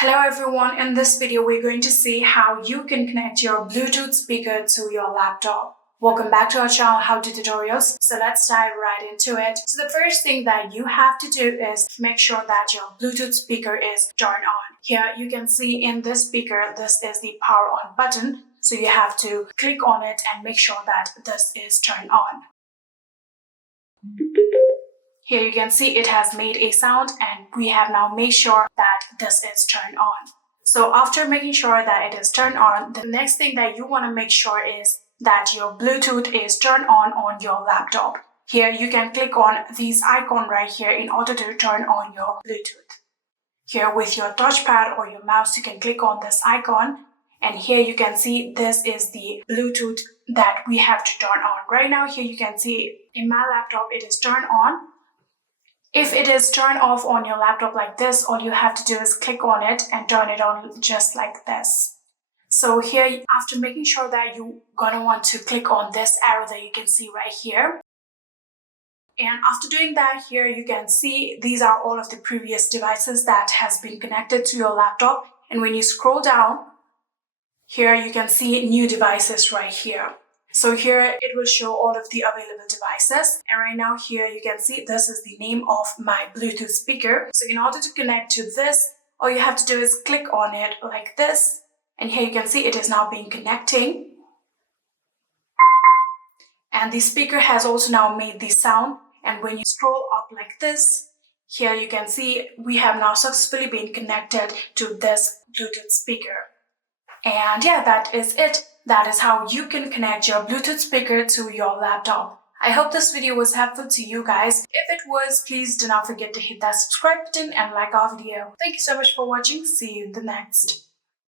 Hello everyone, in this video we're going to see how you can connect your Bluetooth speaker to your laptop. Welcome back to our channel How To Tutorials. So let's dive right into it. So the first thing that you have to do is make sure that your Bluetooth speaker is turned on. Here you can see in this speaker, this is the power on button. So you have to click on it and make sure that this is turned on. Here you can see it has made a sound and we have now made sure that this is turned on. So after making sure that it is turned on, the next thing that you want to make sure is that your Bluetooth is turned on your laptop. Here you can click on this icon right here in order to turn on your Bluetooth. Here with your touchpad or your mouse, you can click on this icon. And here you can see this is the Bluetooth that we have to turn on. Right now here you can see in my laptop it is turned on. If it is turned off on your laptop like this, all you have to do is click on it and turn it on just like this. So here, after making sure that you're gonna want to click on this arrow that you can see right here. And after doing that, here you can see these are all of the previous devices that has been connected to your laptop. And when you scroll down, here you can see new devices right here. So here it will show all of the available devices. And right now here you can see this is the name of my Bluetooth speaker. So in order to connect to this, all you have to do is click on it like this. And here you can see it is now being connecting. And the speaker has also now made the sound. And when you scroll up like this, here you can see we have now successfully been connected to this Bluetooth speaker. And yeah, that is it. That is how you can connect your Bluetooth speaker to your laptop. I hope this video was helpful to you guys. If it was, please do not forget to hit that subscribe button and like our video. Thank you so much for watching. See you in the next.